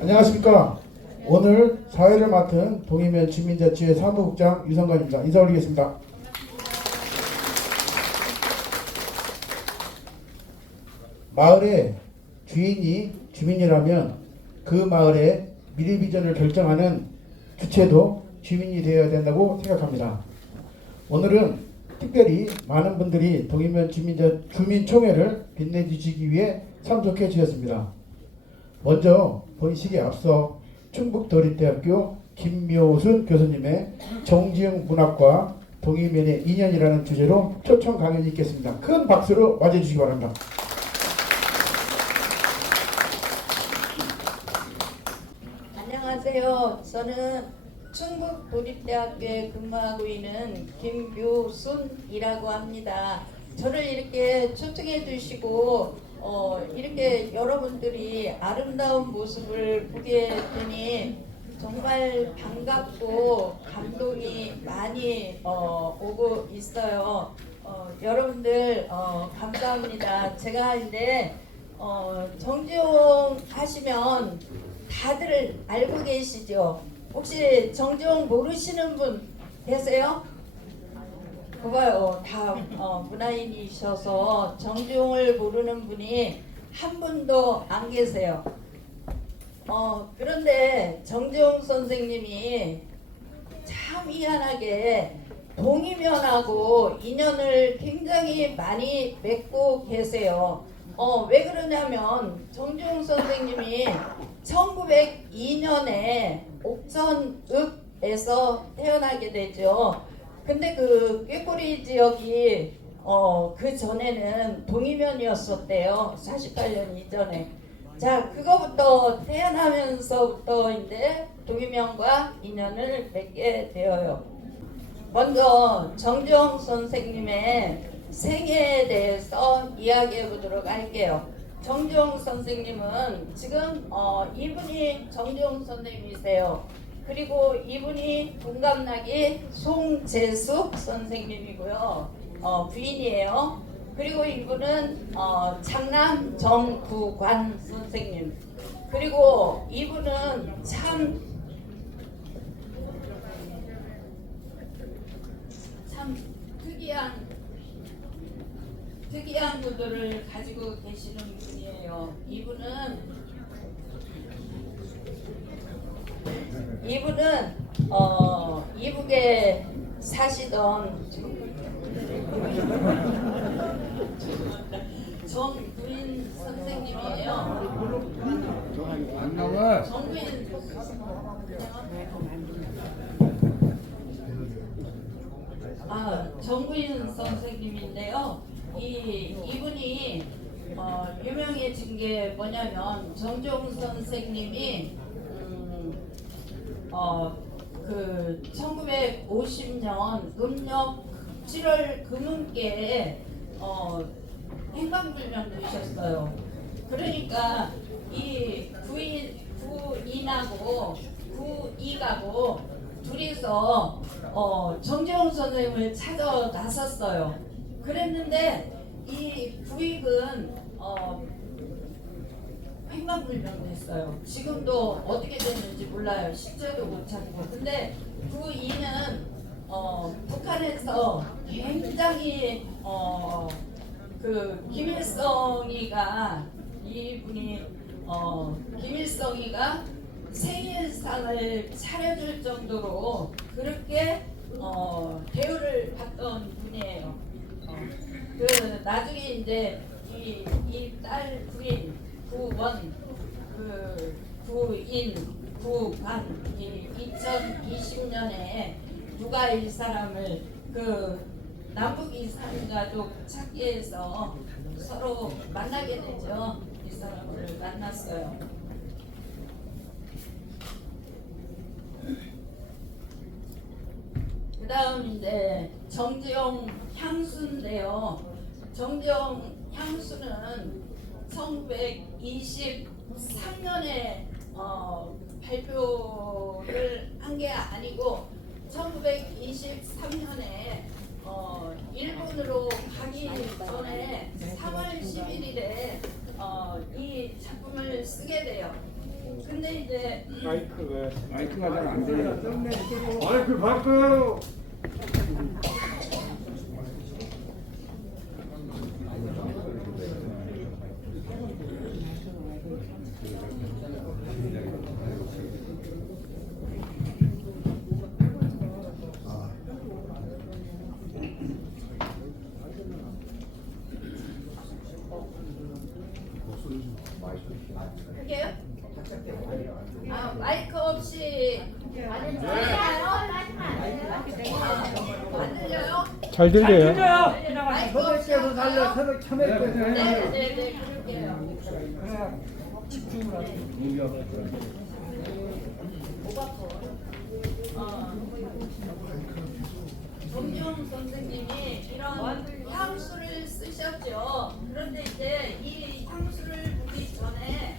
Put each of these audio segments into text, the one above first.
안녕하십니까. 오늘 사회를 맡은 동해면 주민자치회 사무국장 유성관입니다. 인사 올리겠습니다. 마을의 주인이 주민이라면 그 마을의 미래 비전을 결정하는 주체도 주민이 되어야 된다고 생각합니다. 오늘은 특별히 많은 분들이 동해면 주민총회를 빛내주시기 위해 참석해 주셨습니다. 먼저 본식에 앞서 충북도립대학교 김묘순 교수님의 정지영 문학과 동해면의 인연이라는 주제로 초청 강연이 있겠습니다. 큰 박수로 맞이해 주시기 바랍니다. 안녕하세요. 저는 충북도립대학교에 근무하고 있는 김묘순이라고 합니다. 저를 이렇게 초청해 주시고 이렇게 여러분들이 아름다운 모습을 보게 되니 정말 반갑고 감동이 많이 오고 있어요. 여러분들 감사합니다. 제가 이제 정지용 하시면 다들 알고 계시죠? 혹시 정지용 모르시는 분 계세요? 그봐요. 다 문화인이셔서 정지용을 모르는 분이 한 분도 안 계세요. 그런데 정지용 선생님이 참 희한하게 동이면하고 인연을 굉장히 많이 맺고 계세요. 왜 그러냐면 정지용 선생님이 1902년에 옥천읍에서 태어나게 되죠. 근데 그 꾀꼬리 지역이 그 전에는 동이면이었었대요. 48년 이전에. 자, 그거부터 태어나면서부터 이제 동이면과 인연을 맺게 되어요. 먼저 정지용 선생님의 생애에 대해서 이야기해 보도록 할게요. 정지용 선생님은 지금 이분이 정지용 선생님이세요. 그리고 이분이 동갑나기 송재숙 선생님이고요. 부인이에요. 그리고 이분은 장남 정구관 선생님. 그리고 이분은 참 특이한 구도를 가지고 계시는 분이에요. 이분은 이북에 사시던 정구인 선생님이에요. 안 나와. 정구인 선생님인데요. 이분이 유명해진 게 뭐냐면 정종 선생님이 그 1950년 음력 7월 금운기에 행방불명 되셨어요. 그러니까 이 구이하고 둘이서 정재용 선생님을 찾아 나섰어요. 그랬는데 이 부익은 행방불명됐어요. 지금도 어떻게 됐는지 몰라요. 실제도 못 찾고. 근데 부이는 북한에서 굉장히 그 김일성이가 김일성이가 생일상을 차려줄 정도로 그렇게 대우를 받던 분이에요. 그 나중에 이제 이 딸 부인 구원 구인 구관 2020년에 누가 이 사람을 그 남북 이산 가족 찾기에서 서로 만나게 되죠. 이 사람을 만났어요. 그 다음 이제 정지용 향수인데요. 정지용 향수는 1923년에 발표를 한 게 아니고 1923년에 일본으로 가기 전에 3월 11일에 이 작품을 쓰게 돼요. 근데 이제 마이크가 잘 안 들려. 마이크 바꿔요. 그게요? 아 마이크 없이 안 들려요? 잘 들려요. 마이크 없이 새벽 달려. 할까요? 새벽 참외 때. 네네네 그럴게요. 정용 선생님이 이런 향수를 쓰셨죠. 그런데 이제 이 향수를 보기 전에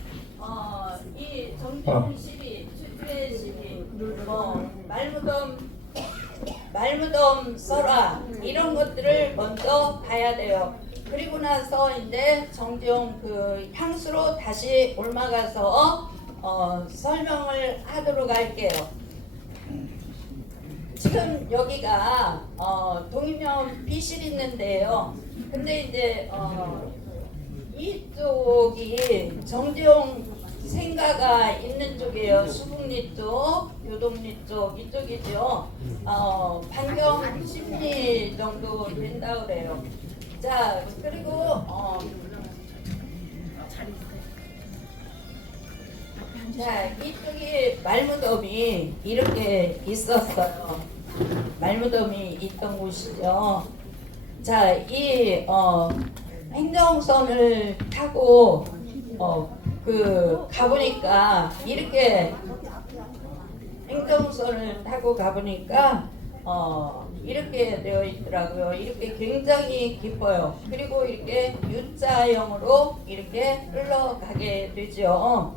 이 정용 시리, 수주의 시리, 말무덤 설화 이런 것들을 먼저 봐야 돼요. 그리고 나서 이제 정지용 그 향수로 다시 올라가서 설명을 하도록 할게요. 지금 여기가 동이면 비실 있는데요. 근데 이제 이쪽이 정지용 생가가 있는 쪽이에요. 수북리 쪽, 요동리 쪽 이쪽이죠. 반경 10리 정도 된다 그래요. 자 그리고 자 이쪽이 말무덤이 이렇게 있었어요. 말무덤이 있던 곳이죠. 자 이 행정선을 타고 가보니까 이렇게 행정선을 타고 가보니까 이렇게 되어 있더라고요. 이렇게 굉장히 깊어요. 그리고 이렇게 U자형으로 이렇게 흘러가게 되죠.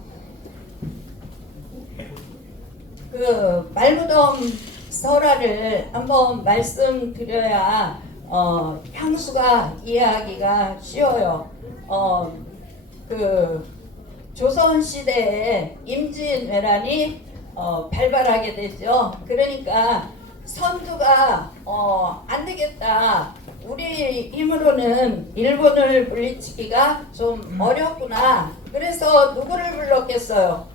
그 말무덤 설화를 한번 말씀드려야 향수가 이해하기가 쉬워요. 그 조선 시대에 임진왜란이 발발하게 되죠. 그러니까 선조가 안 되겠다. 우리 힘으로는 일본을 물리치기가 좀 어렵구나. 그래서 누구를 불렀겠어요?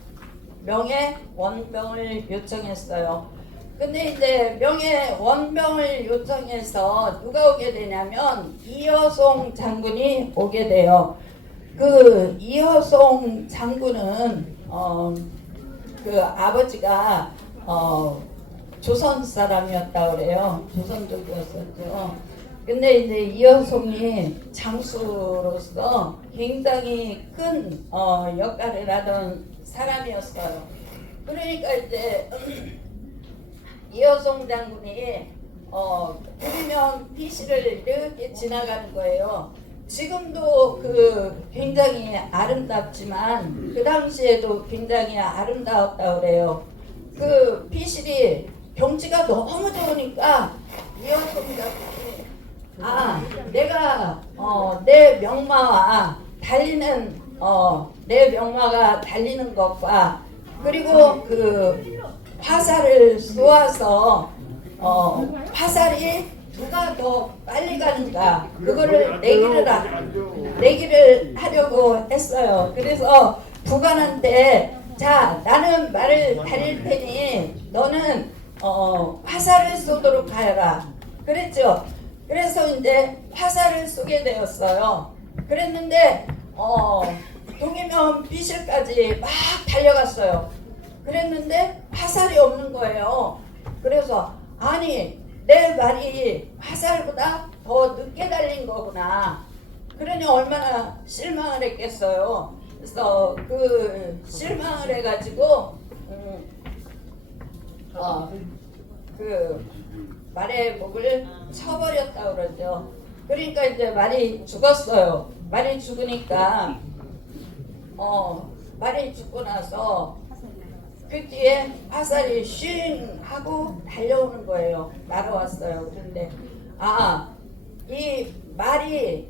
명예원병을 요청했어요. 근데 이제 명예원병을 요청해서 누가 오게 되냐면 이여송 장군이 오게 돼요. 그 이여송 장군은 그 아버지가 조선 사람이었다 그래요. 조선족이었었죠. 근데 이제 이여송이 장수로서 굉장히 큰 역할을 하던 사람이었어요. 그러니까 이제 이여송 장군이 구리면 비실을 이렇게 지나가는 거예요. 지금도 그 굉장히 아름답지만 그 당시에도 굉장히 아름다웠다 그래요. 그 비실이 경치가 너무 좋으니까 이여송 장군이 내가 내 명마와 달리는 내 명마가 달리는 것과 그리고 그 화살을 쏘아서 화살이 누가 더 빨리 가는가 그거를 내기를 하려고 했어요. 그래서 부관한테 자 나는 말을 달릴 테니 너는 화살을 쏘도록 하여라 그랬죠. 그래서 이제 화살을 쏘게 되었어요. 그랬는데 동이면 비실까지 막 달려갔어요. 그랬는데 화살이 없는 거예요. 그래서 아니 내 말이 화살보다 더 늦게 달린 거구나. 그러니 얼마나 실망을 했겠어요. 그래서 그 실망을 해가지고 그 말의 목을 쳐버렸다 그러죠. 그러니까 이제 말이 죽었어요. 말이 죽으니까 말이 죽고 나서 그 뒤에 화살이 쉥 하고 달려오는 거예요. 날아왔어요. 그런데 이 말이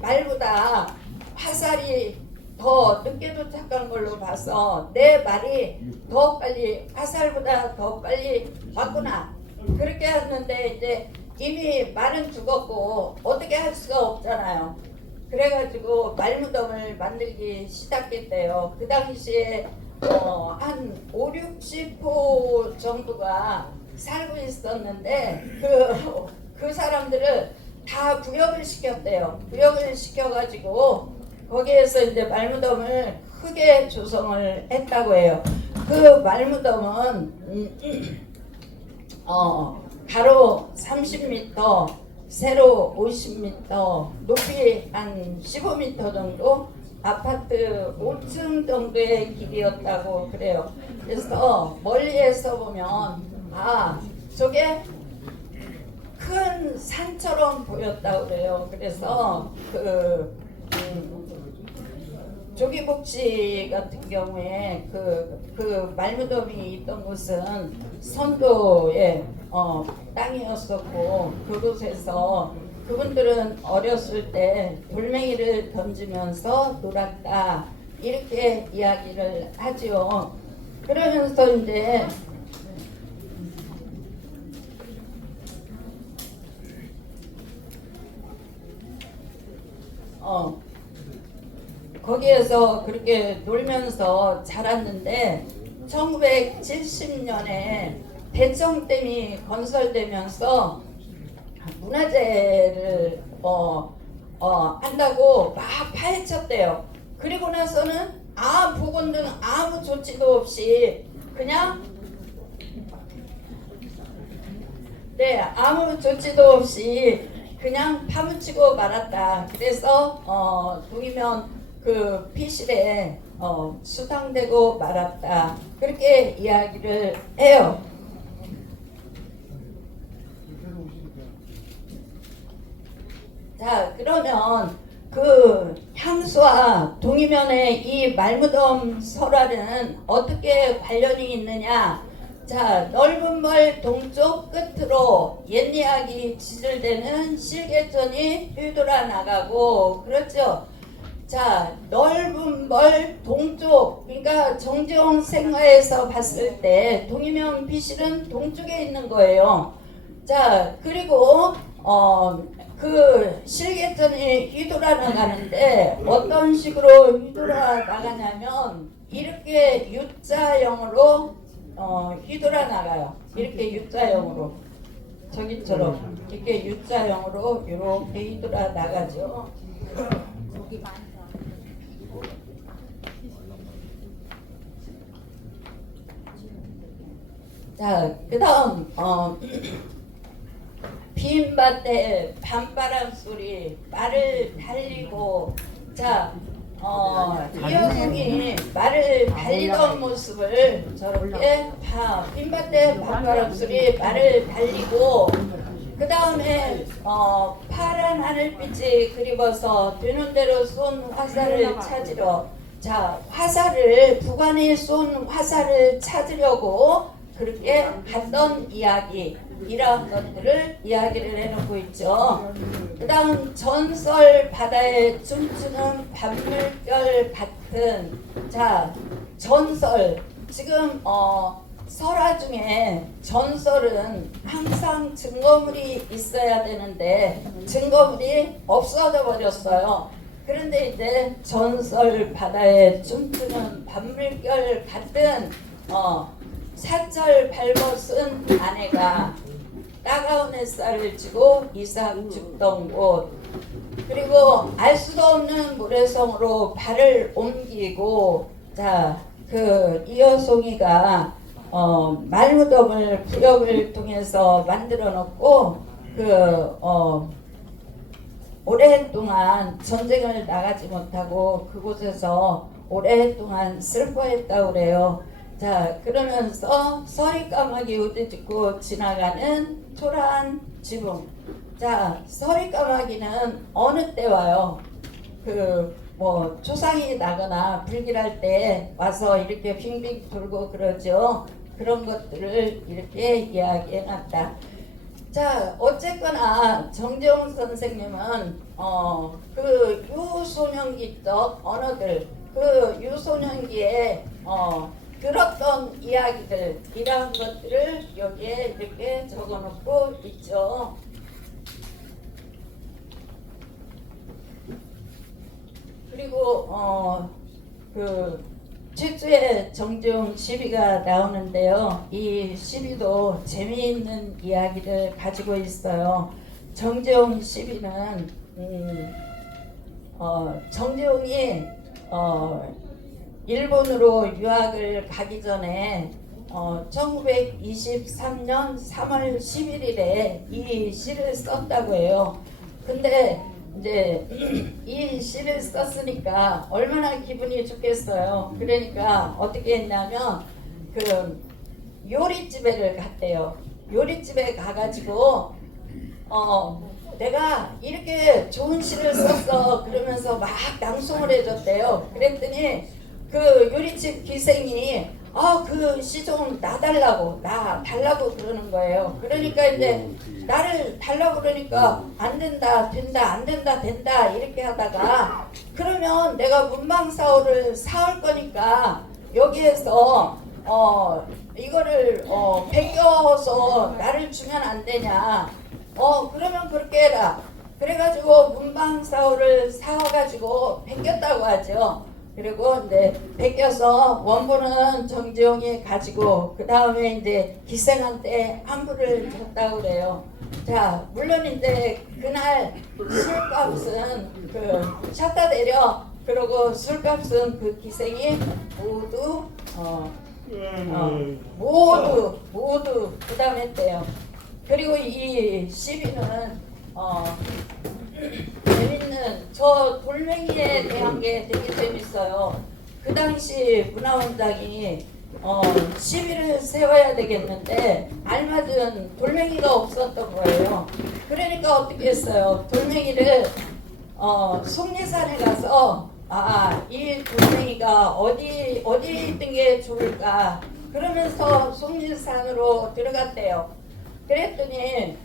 말보다 화살이 더 늦게 도착한 걸로 봐서 내 말이 더 빨리 화살보다 더 빨리 왔구나 그렇게 했는데 이제 이미 말은 죽었고 어떻게 할 수가 없잖아요. 그래가지고 말무덤을 만들기 시작했대요. 그 당시에 한 5, 60호 정도가 살고 있었는데 그 사람들을 다 부역을 시켰대요. 부역을 시켜가지고 거기에서 이제 말무덤을 크게 조성을 했다고 해요. 그 말무덤은 가로 30m, 세로 50m, 높이 한 15m 정도 아파트 5층 정도의 길이었다고 그래요. 그래서 멀리에서 보면 저게 큰 산처럼 보였다고 그래요. 그래서 조기복지 같은 경우에 그 말무덤이 있던 곳은 선도의 땅이었었고 그곳에서 그분들은 어렸을 때 돌멩이를 던지면서 놀았다 이렇게 이야기를 하죠. 그러면서 이제 거기에서 그렇게 놀면서 자랐는데 1970년에 대청댐이 건설되면서 문화재를 한다고 막 파헤쳤대요. 그리고 나서는 보건등 아무 조치도 없이 그냥 아무 조치도 없이 그냥 파묻히고 말았다. 그래서 동이면 그 피실에 수당되고 말았다. 그렇게 이야기를 해요. 자, 그러면 그 향수와 동이면의 이 말무덤 설화는 어떻게 관련이 있느냐? 자, 넓은 멀 동쪽 끝으로 옛 이야기 지질되는 실개천이 휘돌아 나가고, 그렇죠? 자, 넓은 멀 동쪽, 그러니까 정지용 생화에서 봤을 때 동이면 피실은 동쪽에 있는 거예요. 자, 그리고 그 실개천이 휘돌아 나가는데 어떤 식으로 휘돌아 나가냐면 이렇게 U자형으로 휘돌아 나가요. 이렇게 U자형으로, 저기처럼 이렇게 U자형으로 이렇게 휘돌아 나가죠. 자, 그 다음 빈밭에 밤바람 소리, 말을 달리고, 자, 이 여성이 말을 달리던 모습을 저렇게 빈밭에 밤바람 소리, 말을 달리고, 그 다음에 파란 하늘빛이 그리워서 되는 대로 쏜 화살을 찾으러, 자, 화살을 부관이 쏜 화살을 찾으려고 그렇게 갔던 이야기, 이런 것들을 이야기를 해놓고 있죠. 그 다음 전설 바다에 춤추는 밤물결 같은, 자, 전설, 지금 설화 중에 전설은 항상 증거물이 있어야 되는데 증거물이 없어져 버렸어요. 그런데 이제 전설 바다에 춤추는 밤물결 같은 사철 발벗은 아내가 따가운 햇살을 쥐고 이삭 죽던 곳, 그리고 알 수도 없는 모래성으로 발을 옮기고, 자, 그 이여송이가 말무덤을 부역을 통해서 만들어 놓고 오랫동안 전쟁을 나가지 못하고 그곳에서 오랫동안 슬퍼했다고 그래요. 자, 그러면서 서리까마귀 우드짓고 지나가는 초라한 지붕. 자, 서리까마귀는 어느 때 와요? 초상이 나거나 불길할 때 와서 이렇게 빙빙 돌고 그러죠. 그런 것들을 이렇게 이야기해 놨다. 자, 어쨌거나 정재홍 선생님은 그 유소년기적 언어들, 그 유소년기에 들었던 이야기들 이러한 것들을 여기에 이렇게 적어놓고 있죠. 그리고 그 최초의 정지용 시비가 나오는데요. 이 시비도 재미있는 이야기를 가지고 있어요. 정지용 시비는 정지용이 일본으로 유학을 가기 전에 1923년 3월 11일에 이 시를 썼다고 해요. 근데 이제 이 시를 썼으니까 얼마나 기분이 좋겠어요. 그러니까 어떻게 했냐면 그 요리집에를 갔대요. 요리집에 가가지고 내가 이렇게 좋은 시를 썼어 그러면서 막 낭송을 해줬대요. 그랬더니 그 요리집 기생이 그 시 좀 나 달라고 그러는 거예요. 그러니까 이제 나를 달라고 그러니까 안 된다 된다 안 된다 된다 이렇게 하다가 그러면 내가 문방사호를 사올 거니까 여기에서 이거를 베껴서 나를 주면 안 되냐. 그러면 그렇게 해라. 그래가지고 문방사호를 사와가지고 베꼈다고 하죠. 그리고 이제 베껴서 원본은 정지용이 가지고 그 다음에 이제 기생한테 환불을 줬다고 그래요. 자, 물론 이제 그날 술값은 그 샷다 내려 그러고 술값은 그 기생이 모두 부담했대요. 그리고 이 시비는 재밌는 저 돌멩이에 대한 게 되게 재밌어요. 그 당시 문화원장이 시비를 세워야 되겠는데 알맞은 돌멩이가 없었던 거예요. 그러니까 어떻게 했어요? 돌멩이를 속리산에 가서 이 돌멩이가 어디 있는 게 좋을까 그러면서 속리산으로 들어갔대요. 그랬더니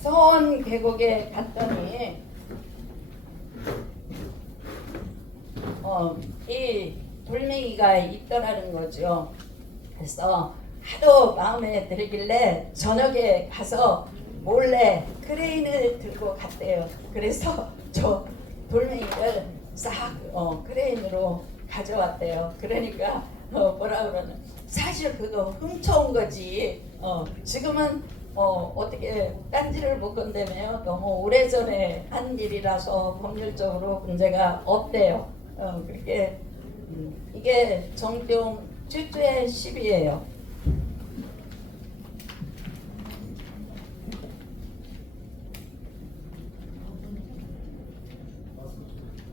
서원 계곡에 갔더니 이 돌멩이가 있더라는 거죠. 그래서 하도 마음에 들길래 저녁에 가서 몰래 크레인을 들고 갔대요. 그래서 저 돌멩이를 싹 크레인으로 가져왔대요. 그러니까 뭐라 그러는 사실 그거 훔쳐온 거지. 지금은 어떻게 딴지를 못 건다며요. 너무 오래전에 한 일이라서 법률적으로 문제가 없대요. 그렇게 이게 정지용 최초의 시비예요.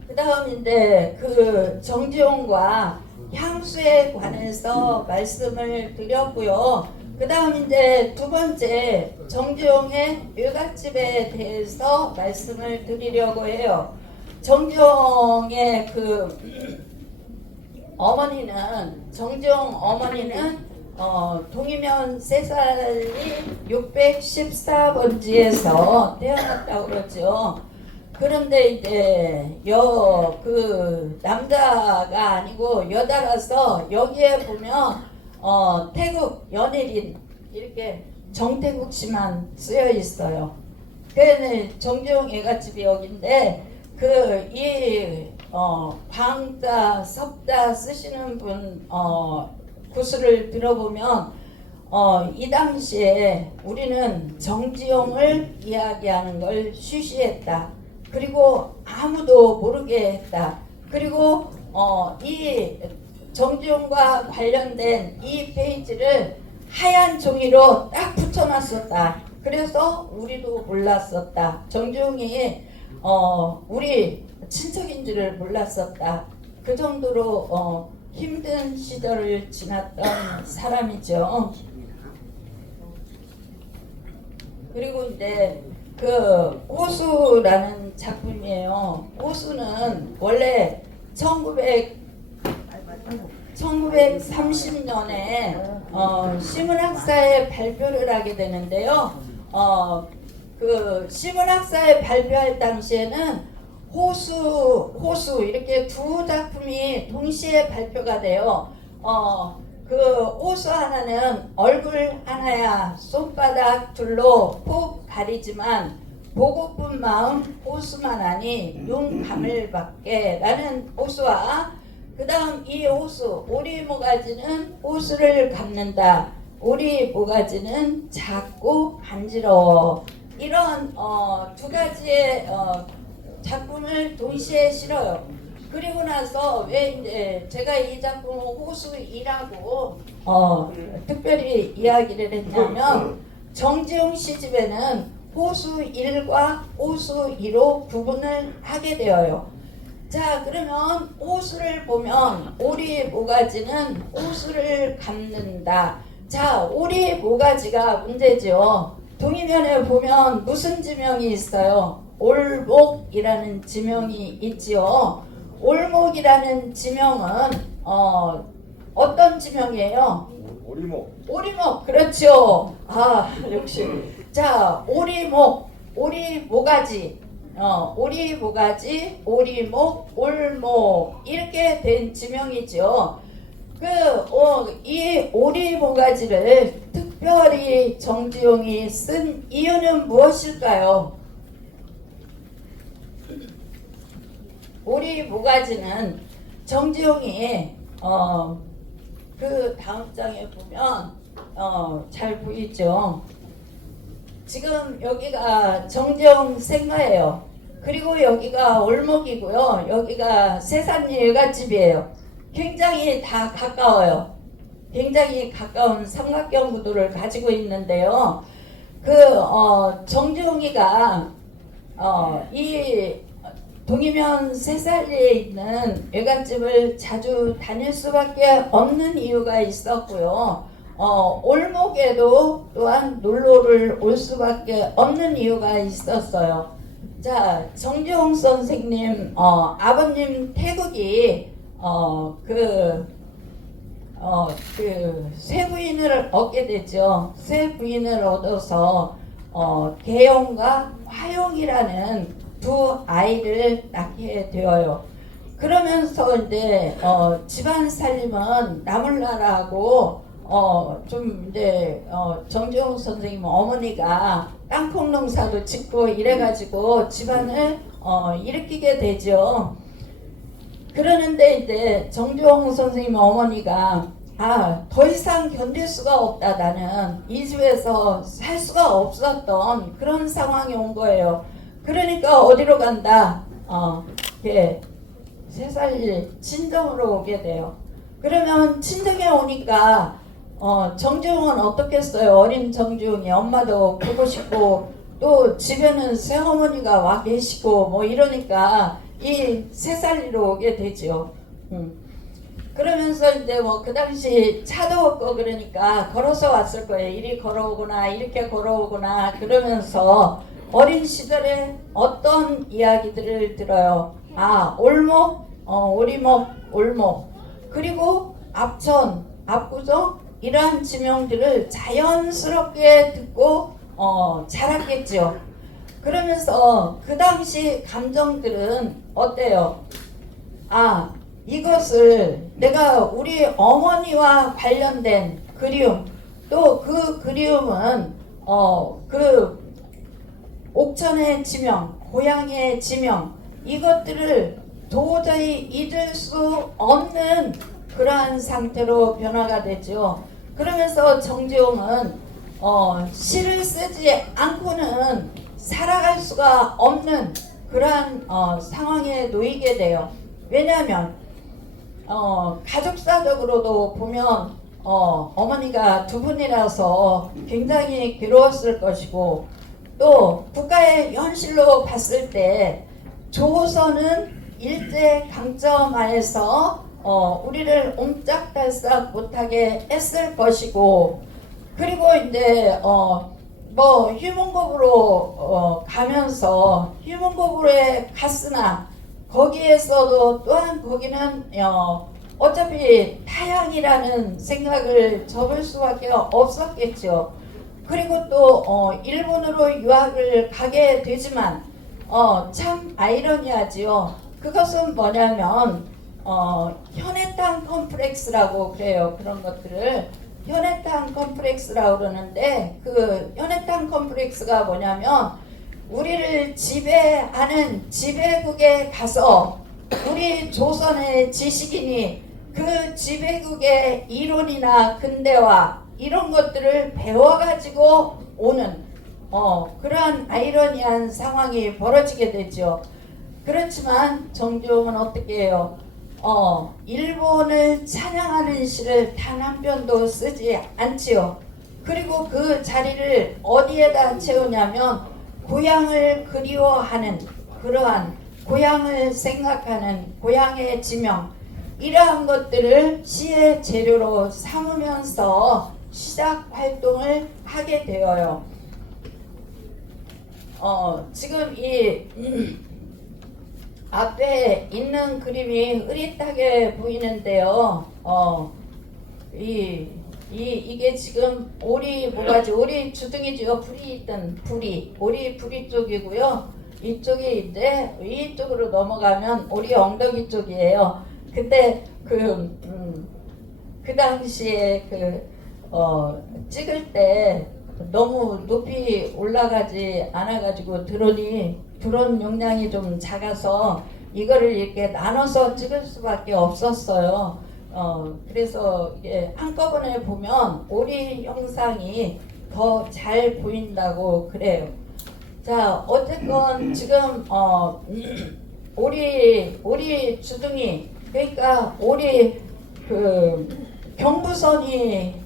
그 다음인데 그 정지용과 향수에 관해서 말씀을 드렸고요. 그 다음 이제 두 번째 정지용의 일갓집에 대해서 말씀을 드리려고 해요. 정지용의 그 어머니는 정지용 어머니는 동이면 세살리 614번지에서 태어났다고 그러죠. 그런데 이제 그 남자가 아니고 여자라서 여기에 보면 태국 연예인 이렇게 정태국 씨만 쓰여 있어요. 그 정지용 애가집이 여기인데 그 이 광자 석자 쓰시는 분 구술을 들어보면 이 당시에 우리는 정지용을 이야기하는 걸 쉬쉬했다. 그리고 아무도 모르게 했다. 그리고 이 정지용과 관련된 이 페이지를 하얀 종이로 딱 붙여놨었다. 그래서 우리도 몰랐었다. 정지용이 우리 친척인 줄을 몰랐었다. 그 정도로 힘든 시절을 지났던 사람이죠. 그리고 이제 그 오수라는 작품이에요. 오수는 원래 1930년에 시문학사에 발표를 하게 되는데요. 그 시문학사에 발표할 당시에는 호수 이렇게 두 작품이 동시에 발표가 돼요. 그 호수 하나는 얼굴 하나야 손바닥 둘로 푹 가리지만 보고픈 마음 호수만 하니 용감을 받게 라는 호수와 그 다음 이 호수 오리 모가지는 호수를 감는다. 오리 모가지는 작고 간지러워. 이런 두 가지의 작품을 동시에 실어요. 그리고 나서 왜 이제 제가 이 작품을 호수 2라고 특별히 이야기를 했냐면 정지용 시집에는 호수 1과 호수 2로 구분을 하게 되어요. 자, 그러면 호수를 보면 오리 모가지는 호수를 감는다. 자, 오리 모가지가 문제죠. 동의면에 보면 무슨 지명이 있어요? 올목이라는 지명이 있지요. 올목이라는 지명은 어떤 지명이에요? 오리목. 오리목, 그렇죠. 아, 역시. 자, 오리목, 오리 모가지, 오리 모가지, 오리목, 올목 이렇게 된 지명이죠. 이 오리 모가지를 특별히 정지용이 쓴 이유는 무엇일까요? 오리 모가지는 정지용이 그 다음 장에 보면 잘 보이죠. 지금 여기가 정지용 생가예요. 그리고 여기가 올목이고요. 여기가 세산 일갓집이에요. 굉장히 다 가까워요. 굉장히 가까운 삼각형 구도를 가지고 있는데요. 정지용이가 이 동이면 세살리에 있는 외갓집을 자주 다닐 수밖에 없는 이유가 있었고요. 올목에도 또한 놀러를 올 수밖에 없는 이유가 있었어요. 자, 정지용 선생님 아버님 태국이 새 부인을 얻게 되죠. 새 부인을 얻어서 대영과 화영이라는 두 아이를 낳게 되어요. 그러면서 이제 집안 살림은 나물나라하고 좀 이제 정지용 선생님 어머니가 땅콩 농사도 짓고 이래가지고 집안을 일으키게 되죠. 그러는데 이제 정지용 선생님 어머니가 더 이상 견딜 수가 없다. 나는 이 집에서 살 수가 없었던 그런 상황이 온 거예요. 그러니까 어디로 간다? 세살 친정으로 오게 돼요. 그러면 친정에 오니까 정지용은 어떻겠어요? 어린 정지용이 엄마도 보고 싶고 또 집에는 새어머니가 와 계시고 뭐 이러니까 이 세살리로 오게 되죠. 그러면서 이제 뭐 그 당시 차도 없고 그러니까 걸어서 왔을 거예요. 이리 걸어오거나 이렇게 걸어오거나 그러면서 어린 시절에 어떤 이야기들을 들어요. 올목, 오리목, 올목, 그리고 앞천, 압구정 이러한 지명들을 자연스럽게 듣고 자랐겠죠. 그러면서 그 당시 감정들은 어때요? 이것을 내가 우리 어머니와 관련된 그리움, 또 그 그리움은 그 옥천의 지명, 고향의 지명, 이것들을 도저히 잊을 수 없는 그러한 상태로 변화가 되죠. 그러면서 정지용은 시를 쓰지 않고는 살아갈 수가 없는 그러한 상황에 놓이게 돼요. 왜냐하면 가족사적으로도 보면 어머니가 두 분이라서 굉장히 괴로웠을 것이고 또 국가의 현실로 봤을 때 조선은 일제 강점하에서 우리를 옴짝달싹 못하게 했을 것이고 그리고 이제 뭐 휴문고부로 가면서 휴문고부에 갔으나 거기에서도 또한 거기는 어차피 타향이라는 생각을 접을 수밖에 없었겠죠. 그리고 또 일본으로 유학을 가게 되지만 참 아이러니하지요. 그것은 뭐냐면 현해탄 컴플렉스라고 그래요. 그런 것들을 현해탄 컴플렉스라고 그러는데, 그 현해탄 컴플렉스가 뭐냐면 우리를 지배하는 지배국에 가서 우리 조선의 지식인이 그 지배국의 이론이나 근대화 이런 것들을 배워가지고 오는 그러한 아이러니한 상황이 벌어지게 되죠. 그렇지만 정종은 어떻게 해요? 일본을 찬양하는 시를 단 한 편도 쓰지 않지요. 그리고 그 자리를 어디에다 채우냐면 고향을 그리워하는, 그러한 고향을 생각하는 고향의 지명, 이러한 것들을 시의 재료로 삼으면서 시작 활동을 하게 되어요. 지금 이 앞에 있는 그림이 흐릿하게 보이는데요. 이게 지금 오리 모가지, 오리 주둥이죠. 불이 있던 오리 부리 쪽이고요. 이쪽이 이제 이쪽으로 넘어가면 오리 엉덩이 쪽이에요. 근데 그 당시에 찍을 때 너무 높이 올라가지 않아가지고 드론 용량이 좀 작아서 이거를 이렇게 나눠서 찍을 수밖에 없었어요. 그래서 이게 한꺼번에 보면 오리 형상이 더 잘 보인다고 그래요. 자, 어쨌건 지금 오리 주둥이, 그러니까 오리 경부선이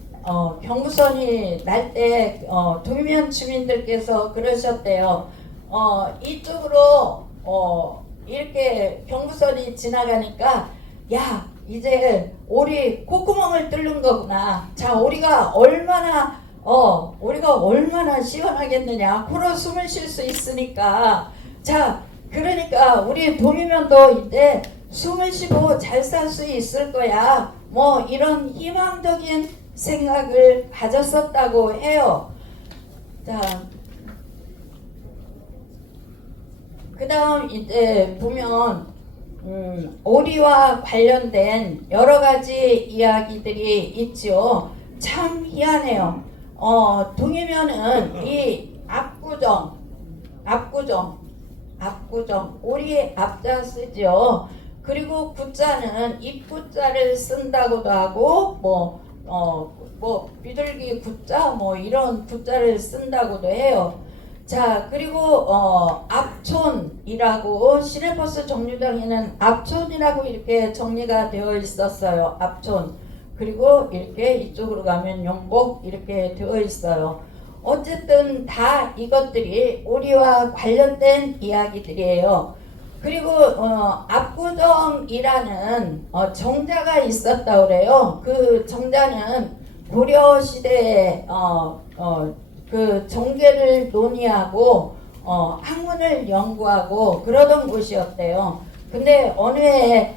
날 때 도면 주민들께서 그러셨대요. 이쪽으로 이렇게 경부선이 지나가니까, 야, 이제 오리 콧구멍을 뚫는 거구나. 자, 우리가 얼마나 시원하겠느냐. 코로 숨을 쉴 수 있으니까. 자, 그러니까 우리 도민면도 이제 숨을 쉬고 잘 살 수 있을 거야. 뭐 이런 희망적인 생각을 가졌었다고 해요. 자, 그 다음 이제 보면 오리와 관련된 여러 가지 이야기들이 있죠. 참 희한해요. 동해면은 이 압구정, 오리의 앞자 쓰죠. 그리고 구자는 입구자를 쓴다고도 하고, 비둘기 구자, 이런 구자를 쓴다고도 해요. 자, 그리고 압촌이라고 시내버스 정류장에는 압촌이라고 이렇게 정리가 되어 있었어요. 압촌. 그리고 이렇게 이쪽으로 가면 용복 이렇게 되어 있어요. 어쨌든 다 이것들이 오리와 관련된 이야기들이에요. 그리고 압구정이라는 정자가 있었다고 그래요. 그 정자는 고려 시대에 그 정계를 논의하고 학문을 연구하고 그러던 곳이었대요. 근데 어느 해에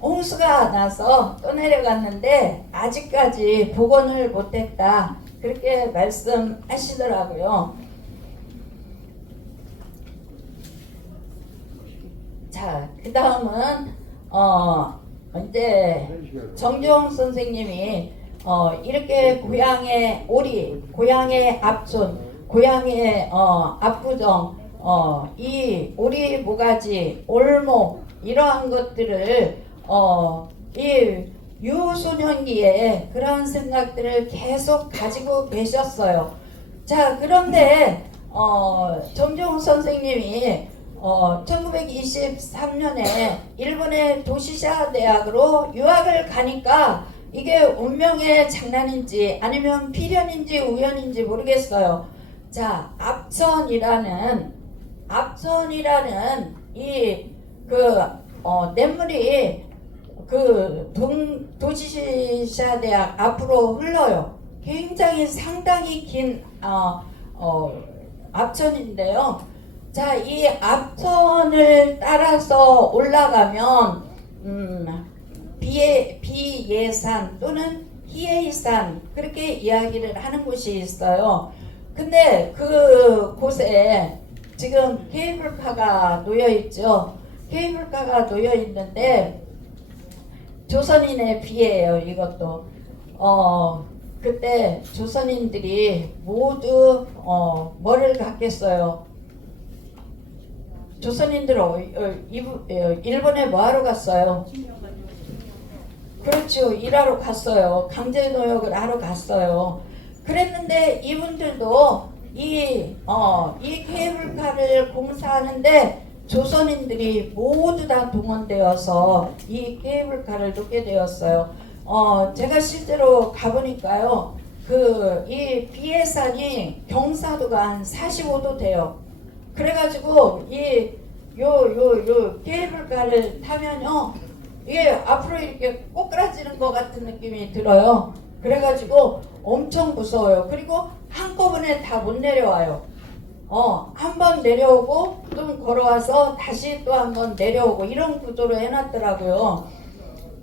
홍수가 나서 떠내려갔는데 아직까지 복원을 못했다, 그렇게 말씀하시더라고요. 자, 그 다음은 이제 정종 선생님이 이렇게 고향의 오리, 고향의 압촌, 고향의 압구정, 이 오리 모가지, 올목, 이러한 것들을 이 유소년기에 그런 생각들을 계속 가지고 계셨어요. 자, 그런데 정종 선생님이 1923년에 일본의 도시샤 대학으로 유학을 가니까 이게 운명의 장난인지 아니면 필연인지 우연인지 모르겠어요. 자, 압천이라는 이 냇물이 도시샤 대학 앞으로 흘러요. 굉장히 상당히 긴 압천인데요. 자, 이 압천을 따라서 올라가면 비예산 또는 희예산, 그렇게 이야기를 하는 곳이 있어요. 근데 그 곳에 지금 케이블카가 놓여 있죠. 케이블카가 놓여 있는데 조선인의 비예요. 이것도 그때 조선인들이 모두 뭐를 갖겠어요? 조선인들은 일본에 뭐하러 갔어요? 그렇죠. 일하러 갔어요. 강제노역을 하러 갔어요. 그랬는데 이분들도 이 케이블카를 공사하는데 조선인들이 모두 다 동원되어서 이 케이블카를 놓게 되었어요. 제가 실제로 가보니까요. 이 비해산이 경사도가 한 45도 돼요. 그래가지고 요 케이블카를 타면요. 이게 앞으로 이렇게 꼬꾸라지는 것 같은 느낌이 들어요. 그래가지고 엄청 무서워요. 그리고 한꺼번에 다 못 내려와요. 한 번 내려오고 좀 걸어와서 다시 또 한 번 내려오고 이런 구조로 해놨더라고요.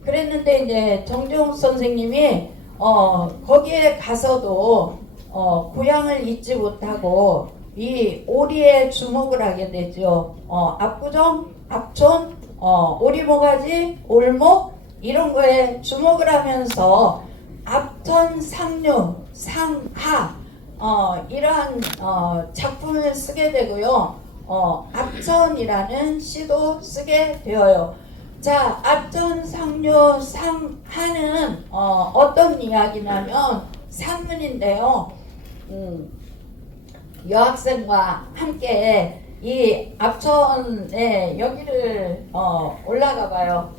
그랬는데 이제 정재홍 선생님이 거기에 가서도 고향을 잊지 못하고 이 오리에 주목을 하게 되죠. 압구정, 압촌, 오리모가지, 올목 이런 거에 주목을 하면서 압천, 상류, 상하 이러한 작품을 쓰게 되고요. 압천이라는 시도 쓰게 되어요. 자, 압천, 상류, 상하는 어떤 이야기냐면 산문인데요. 여학생과 함께 이 압천에 여기를 올라가 봐요.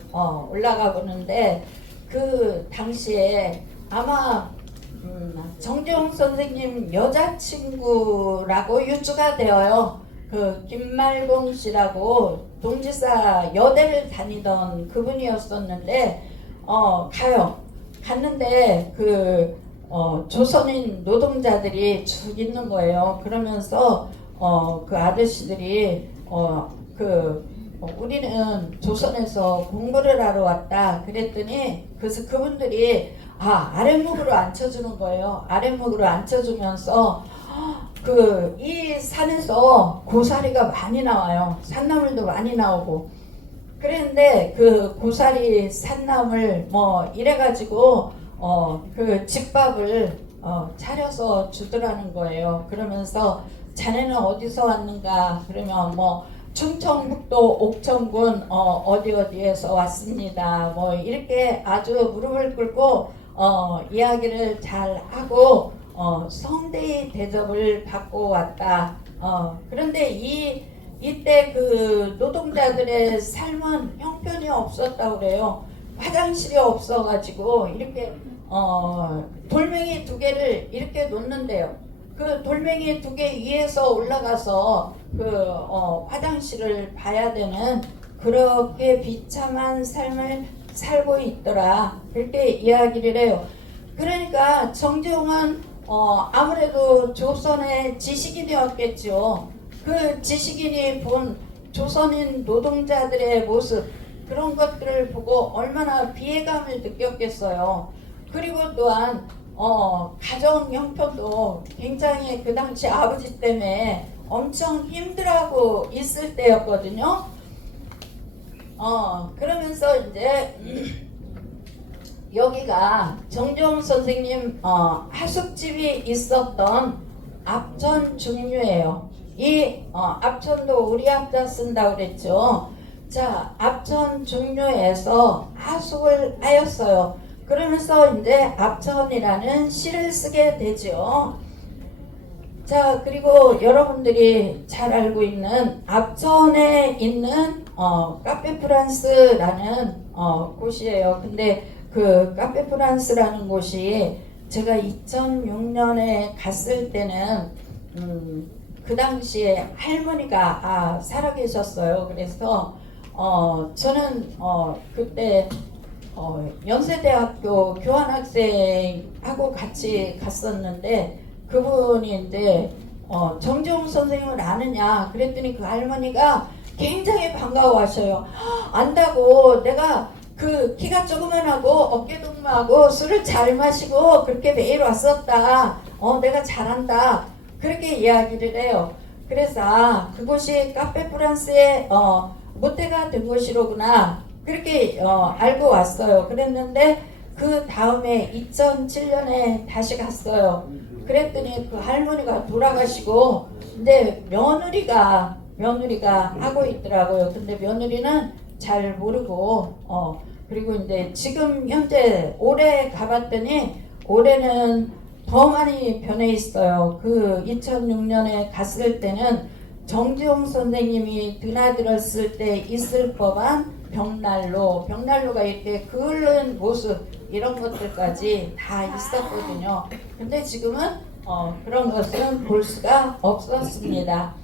올라가 보는데 그 당시에 아마 정재홍 선생님 여자친구라고 유추가 되어요. 그 김말공 씨라고 동지사 여대를 다니던 그분이었었는데 가요. 갔는데 조선인 노동자들이 쭉 있는 거예요. 그러면서 그 아저씨들이 우리는 조선에서 공부를 하러 왔다 그랬더니 그래서 그분들이 아랫목으로 앉혀주는 거예요. 아랫목으로 앉혀주면서 이 산에서 고사리가 많이 나와요. 산나물도 많이 나오고 그랬는데 그 고사리 산나물 이래가지고 그 집밥을 차려서 주더라는 거예요. 그러면서 자네는 어디서 왔는가? 그러면 충청북도 옥천군 어디에서 왔습니다. 이렇게 아주 무릎을 꿇고 이야기를 잘 하고 성대의 대접을 받고 왔다. 그런데 이때 그 노동자들의 삶은 형편이 없었다고 그래요. 화장실이 없어가지고 이렇게 돌멩이 2개를 이렇게 놓는데요. 그 돌멩이 2개 위에서 올라가서 화장실을 봐야 되는 그렇게 비참한 삶을 살고 있더라. 그렇게 이야기를 해요. 그러니까 정재홍은 아무래도 조선의 지식인이었겠죠. 그 지식인이 본 조선인 노동자들의 모습 그런 것들을 보고 얼마나 비애감을 느꼈겠어요. 그리고 또한 가정 형편도 굉장히 그 당시 아버지 때문에 엄청 힘들어하고 있을 때였거든요. 그러면서 이제 여기가 정재홍 선생님 하숙집이 있었던 압천 중류예요. 이 압천도 우리 압자 쓴다고 그랬죠. 자, 압천 중류에서 하숙을 하였어요. 그러면서 이제 압천이라는 시를 쓰게 되죠. 자, 그리고 여러분들이 잘 알고 있는 압천에 있는 카페 프랑스라는 곳이에요. 근데 그 카페 프랑스라는 곳이 제가 2006년에 갔을 때는 그 당시에 할머니가 살아계셨어요. 그래서 저는 그때 연세대학교 교환학생하고 같이 갔었는데 그분이 이제 정재홍 선생님을 아느냐 그랬더니 그 할머니가 굉장히 반가워하셔요. 안다고 내가 그 키가 조그만하고 어깨 동무하고 술을 잘 마시고 그렇게 매일 왔었다. 내가 잘한다. 그렇게 이야기를 해요. 그래서 그곳이 카페 프랑스의 모태가 된 곳이로구나 그렇게 알고 왔어요. 그랬는데 그 다음에 2007년에 다시 갔어요. 그랬더니 그 할머니가 돌아가시고 근데 며느리가 하고 있더라고요. 근데 며느리는 잘 모르고 그리고 이제 지금 현재 올해 가봤더니 올해는 더 많이 변해 있어요. 그 2006년에 갔을 때는 정지용 선생님이 드나들었을 때 있을 법한 벽난로가 이렇게 그을른 모습 이런 것들까지 다 있었거든요. 근데 지금은 그런 것은 볼 수가 없었습니다.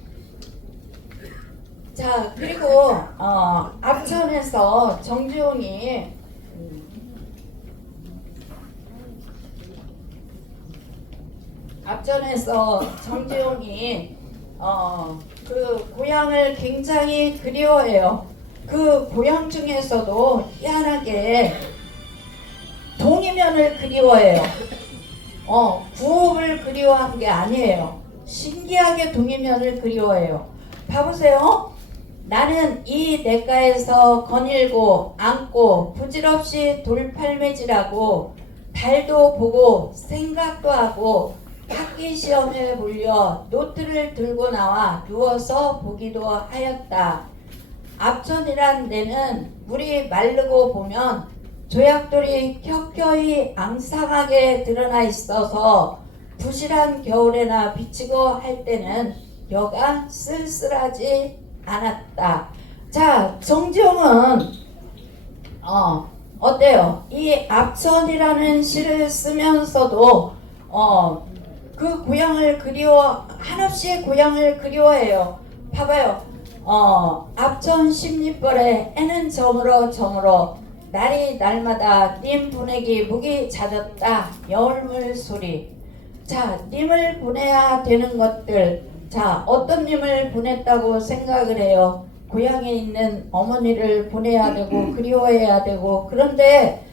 자, 그리고 앞전에서 정지용이 그 고향을 굉장히 그리워해요. 그 고향 중에서도 희한하게 동이면을 그리워해요. 구읍을 그리워한 게 아니에요. 신기하게 동이면을 그리워해요. 봐보세요. 나는 이 냇가에서 거닐고 앉고 부질없이 돌팔매질하고 달도 보고 생각도 하고 학기 시험에 몰려 노트를 들고 나와 누워서 보기도 하였다. 앞전이란 데는 물이 마르고 보면 조약돌이 켜켜이 앙상하게 드러나 있어서 부실한 겨울에나 비치고 할 때는 여가 쓸쓸하지 않았다. 자, 정지용은 어때요? 이 앞천이라는 시를 쓰면서도 그 고향을 한없이 고향을 그리워해요. 봐봐요. 앞천 십리벌에 애는 저물어 날이 날마다 님 보내기 목이 잦았다 여울물 소리. 자, 님을 보내야 되는 것들. 자, 어떤 님을 보냈다고 생각을 해요? 고향에 있는 어머니를 보내야 되고 그리워해야 되고. 그런데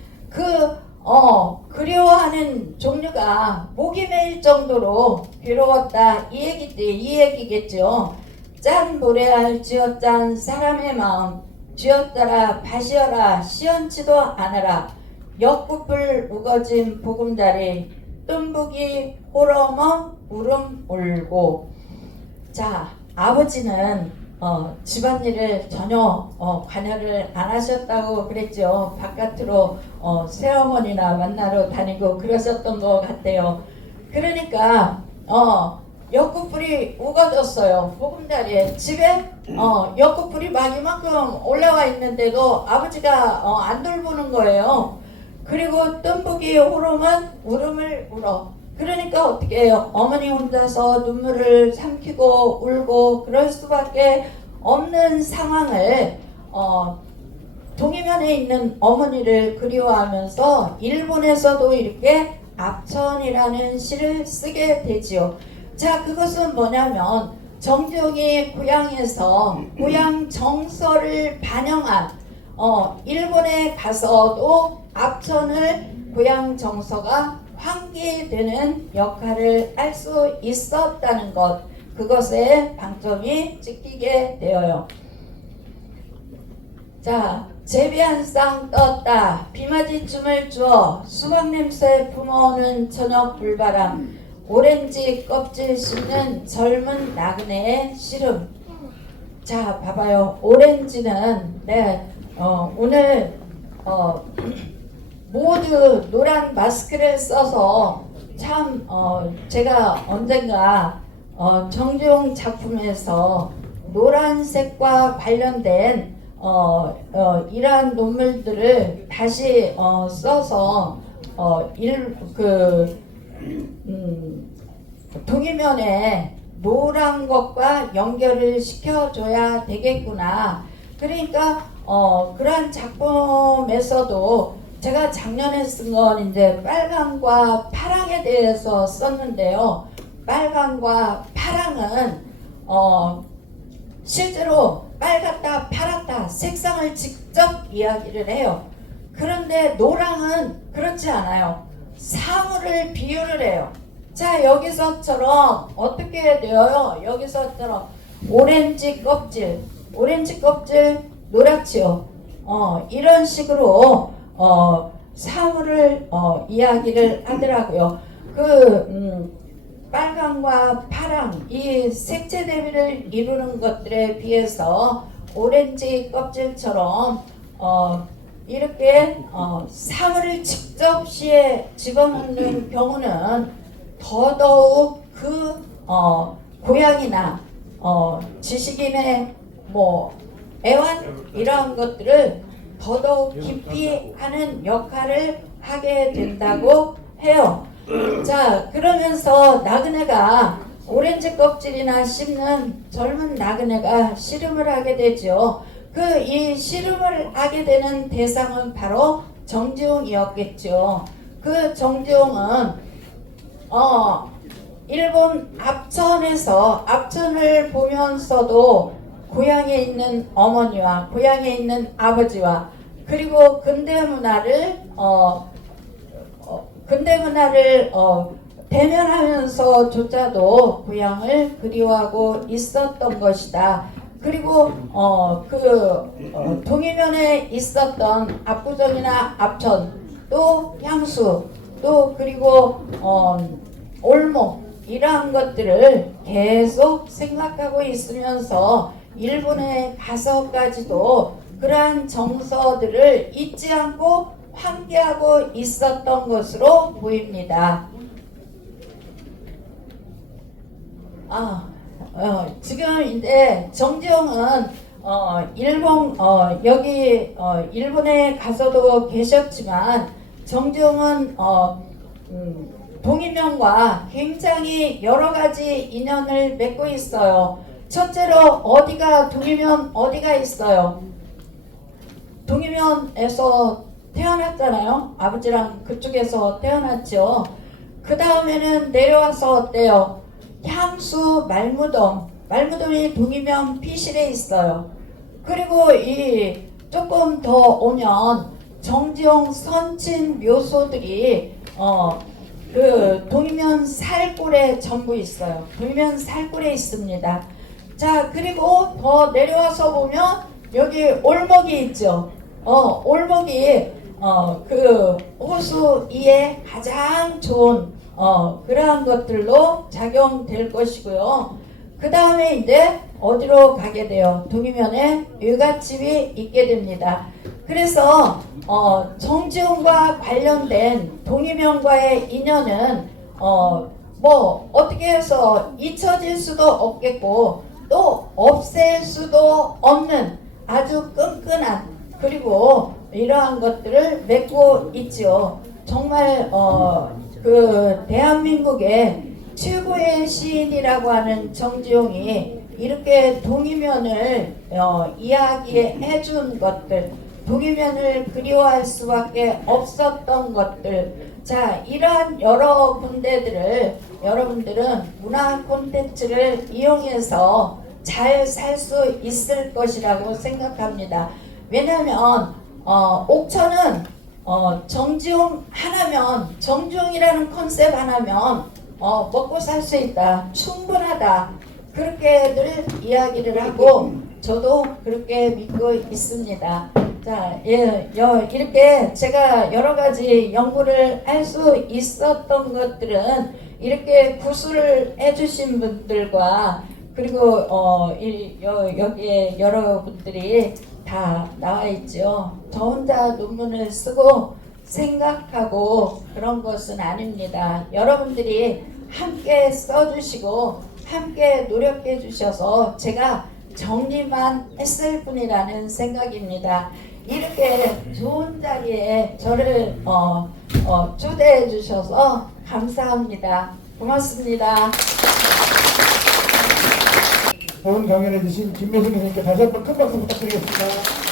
그리워하는 종류가 목이 메일 정도로 괴로웠다 이 얘기겠죠. 짠 모래알 쥐어짠 사람의 마음 쥐어따라 바시어라 시원치도 않아라 역구불 우거진 보금자리 뜸북이 호러머 울음 울고. 자, 아버지는 집안일을 전혀 관여를 안 하셨다고 그랬죠. 바깥으로 새어머니나 만나러 다니고 그러셨던 것 같아요. 그러니까 역구불이 우거졌어요. 보금자리에 집에 역구불이 막 이만큼 올라와 있는데도 아버지가 안 돌보는 거예요. 그리고 뜸북이 호름은 울음을 울어. 그러니까 어떻게 해요? 어머니 혼자서 눈물을 삼키고 울고 그럴 수밖에 없는 상황을 동해면에 있는 어머니를 그리워하면서 일본에서도 이렇게 앞천이라는 시를 쓰게 되지요. 자, 그것은 뭐냐면 정지용이 고향에서 고향 정서를 반영한 일본에 가서도 앞천을 고향 정서가 환기되는 역할을 할 수 있었다는 것, 그것에 방점이 찍히게 되어요. 자, 제비한 쌍 떴다 비맞이 춤을 주어 수박 냄새 품어오는 저녁 불바람 오렌지 껍질 씹는 젊은 나그네의 시름. 자, 봐봐요. 오렌지는 오늘 모두 노란 마스크를 써서 참 제가 언젠가 정지용 작품에서 노란색과 관련된 이러한 논문들을 다시 써서 동이면에 노란 것과 연결을 시켜줘야 되겠구나. 그러니까 그러한 작품에서도 제가 작년에 쓴 건 이제 빨강과 파랑에 대해서 썼는데요. 빨강과 파랑은 실제로 빨갛다 파랗다 색상을 직접 이야기를 해요. 그런데 노랑은 그렇지 않아요. 사물을 비유를 해요. 자, 여기서처럼 어떻게 되어요? 여기서처럼 오렌지 껍질 노랗지요. 이런 식으로 사물을 이야기를 하더라고요. 빨강과 파랑 이 색채 대비를 이루는 것들에 비해서 오렌지 껍질처럼 이렇게 사물을 직접 시에 집어넣는 경우는 더더욱 그 고양이나 지식인의 애완 이러한 것들을 더더욱 깊이 하는 역할을 하게 된다고 해요. 자, 그러면서 나그네가 오렌지 껍질이나 씹는 젊은 나그네가 씨름을 하게 되죠. 이 씨름을 하게 되는 대상은 바로 정지용이었겠죠. 그 정지용은 일본 압천을 보면서도 고향에 있는 어머니와 고향에 있는 아버지와 그리고 근대 문화를 대면하면서조차도 고향을 그리워하고 있었던 것이다. 그리고 동해면에 있었던 압구정이나 압천 또 향수 또 그리고 올목 이러한 것들을 계속 생각하고 있으면서 일본에 가서까지도 그러한 정서들을 잊지 않고 환기하고 있었던 것으로 보입니다. 지금 이제 정지용은 일본에 가서도 계셨지만 정지용은 동이면과 굉장히 여러 가지 인연을 맺고 있어요. 첫째로 동이면 어디가 있어요? 동이면에서 태어났잖아요. 아버지랑 그쪽에서 태어났죠. 그 다음에는 내려와서 어때요? 향수 말무덤이 동이면 피실에 있어요. 그리고 조금 더 오면 정지용 선친 묘소들이 동이면 살골에 전부 있어요. 동이면 살골에 있습니다. 자, 그리고 더 내려와서 보면 여기 올목이 있죠. 올목이 호수 위에 가장 좋은 그러한 것들로 작용될 것이고요. 그 다음에 이제 어디로 가게 돼요? 동이면에 유갓집이 있게 됩니다. 그래서 정지용과 관련된 동이면과의 인연은 어떻게 해서 잊혀질 수도 없겠고 또 없앨 수도 없는 아주 끈끈한 그리고 이러한 것들을 맺고 있죠. 정말 대한민국의 최고의 시인이라고 하는 정지용이 이렇게 동이면을 이야기해 준 것들, 동이면을 그리워할 수밖에 없었던 것들, 자, 이러한 여러 군데들을 여러분들은 문화 콘텐츠를 이용해서 잘 살 수 있을 것이라고 생각합니다. 왜냐하면 옥천은 정지용 하나면, 정지용이라는 컨셉 하나면 먹고 살 수 있다, 충분하다, 그렇게들 이야기를 하고 저도 그렇게 믿고 있습니다. 자, 이렇게 제가 여러 가지 연구를 할 수 있었던 것들은 이렇게 구술을 해주신 분들과 그리고 여기에 여러분들이 다 나와 있죠. 저 혼자 논문을 쓰고 생각하고 그런 것은 아닙니다. 여러분들이 함께 써주시고 함께 노력해 주셔서 제가 정리만 했을 뿐이라는 생각입니다. 이렇게 좋은 자리에 저를 초대해 주셔서 감사합니다. 고맙습니다. 오늘 강연해 주신 김묘승 교수님께 다시 한번 큰 박수 부탁드리겠습니다.